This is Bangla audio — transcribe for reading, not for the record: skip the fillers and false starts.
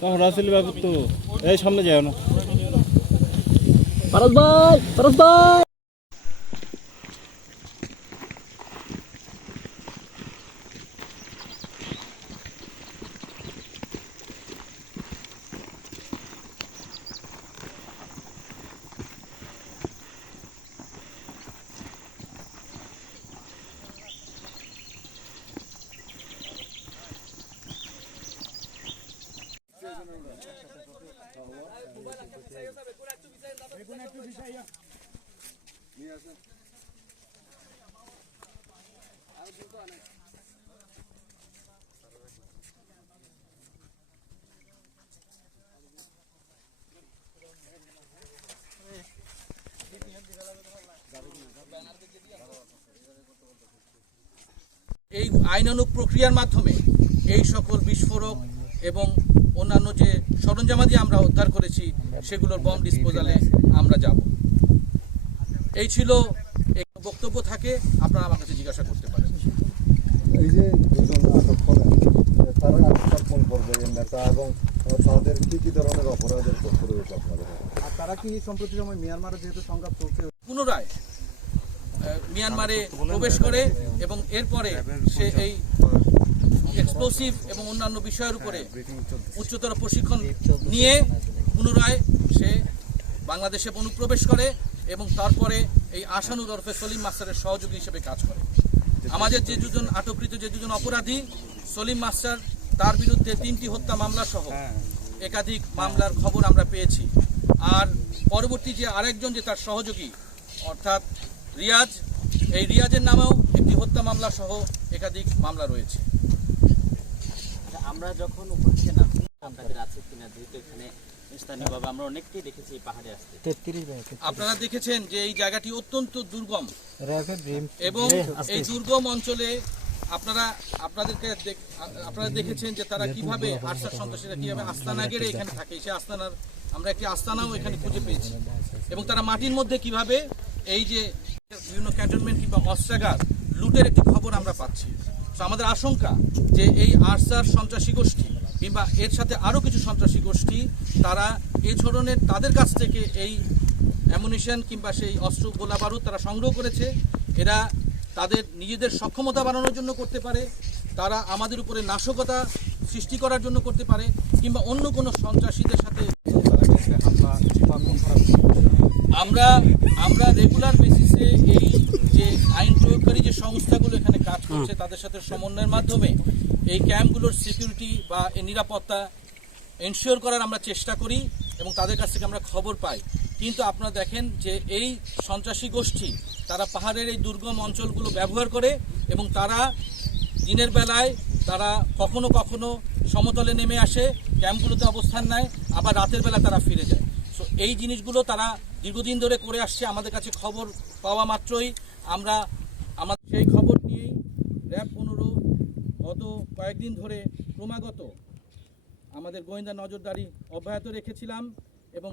কখন রাসেল বাবু তো এই সামনে যাও না। ফারাজ ভাই, ফারাজ ভাই। এই আইনানুগ প্রক্রিয়ার মাধ্যমে এই সকল বিস্ফোরক এবং অন্যান্য যে সরঞ্জামাদি আমরা উদ্ধার করেছি সেগুলোর বম ডিসপোজালে আমরা যাব। এই ছিল বক্তব্য থাকে আপনারা আমার কাছে জিজ্ঞাসা করতে পারেন। এই যে দুজন আটক হলেন তারা আটক কোন পর্যায়ে নেতা এবং তাদের কি ধরনের অপরাধের তথ্য রয়েছে আপনাদের? আর তারা কি সম্প্রতি সময় মিয়ানমারে যেহেতু সংঘাত চলছে পুনরায় মিয়ানমারে প্রবেশ করে এবং এরপরে সে এই এক্সপ্লোসিভ এবং অন্যান্য বিষয়ের উপরে উচ্চতর প্রশিক্ষণ নিয়ে পুনরায় সে বাংলাদেশে অনুপ্রবেশ করে এবং তারপরে এই আসানুর ওরফে সলিম মাস্টারের সহযোগী হিসেবে কাজ করে। আমাদের যে দুজন আটককৃত যে দুজন অপরাধী সলিম মাস্টার তার বিরুদ্ধে 3টি হত্যা মামলা সহ একাধিক মামলার খবর আমরা পেয়েছি। আর পরবর্তী যে আরেকজন যে তার সহযোগী অর্থাৎ রিয়াজ, এই রিয়াজের নামেও একটি হত্যা মামলা সহ একাধিক মামলা রয়েছে। আমরা যখন উপর থেকে নামছি আপনাদের আছে কিনা, যেহেতু এখানে স্থানীয়ভাবে আমরা অনেককেই দেখেছি এই পাহাড়ে আসতে। আপনারা দেখেছেন যে এই জায়গাটি অত্যন্ত দুর্গম এবং এই দুর্গম অঞ্চলে আপনারা দেখেছেন যে তারা কিভাবে আরসার সন্ত্রাসীরা কিভাবে আস্তানা গেড়ে এখানে থাকে। সেই আস্তানার আমরা একটি আস্তানাও এখানে খুঁজে পেয়েছি এবং তারা মাটির মধ্যে কিভাবে এই যে বিভিন্ন ক্যান্টনমেন্ট কিংবা অস্ত্রাগার লুটের একটি খবর আমরা পাচ্ছি। তো আমাদের আশঙ্কা যে এই আরসার সন্ত্রাসী গোষ্ঠী কিংবা এর সাথে আরও কিছু সন্ত্রাসী গোষ্ঠী তারা এই ধরনের তাদের কাছ থেকে এই অ্যামুনিশন কিংবা সেই অস্ত্র গোলা বারুদ তারা সংগ্রহ করেছে। এরা তাদের নিজেদের সক্ষমতা বাড়ানোর জন্য করতে পারে, তারা আমাদের উপরে নাশকতা সৃষ্টি করার জন্য করতে পারে, কিংবা অন্য কোনো সন্ত্রাসীদের সাথে আমরা রেগুলার বেসিসে এই যে আইন প্রয়োগকারী যে সংস্থাগুলো এখানে কাজ করছে তাদের সাথে সমন্বয়ের মাধ্যমে এই ক্যাম্পগুলোর সিকিউরিটি বা নিরাপত্তা এনশিওর করার আমরা চেষ্টা করি এবং তাদের কাছ থেকে আমরা খবর পাই। কিন্তু আপনারা দেখেন যে এই সন্ত্রাসী গোষ্ঠী তারা পাহাড়ের এই দুর্গম অঞ্চলগুলো ব্যবহার করে এবং তারা দিনের বেলায় তারা কখনো কখনো সমতলে নেমে আসে, ক্যাম্পগুলোতে অবস্থান নেয়, আবার রাতের বেলা তারা ফিরে যায়। সো এই জিনিসগুলো তারা দীর্ঘদিন ধরে করে আসছে। আমাদের কাছে খবর পাওয়া মাত্রই আমরা আমাদের সেই খবর নিয়েই র্যাব 15 গত কয়েকদিন ধরে ক্রমাগত আমাদের গোয়েন্দা নজরদারি অব্যাহত রেখেছিলাম এবং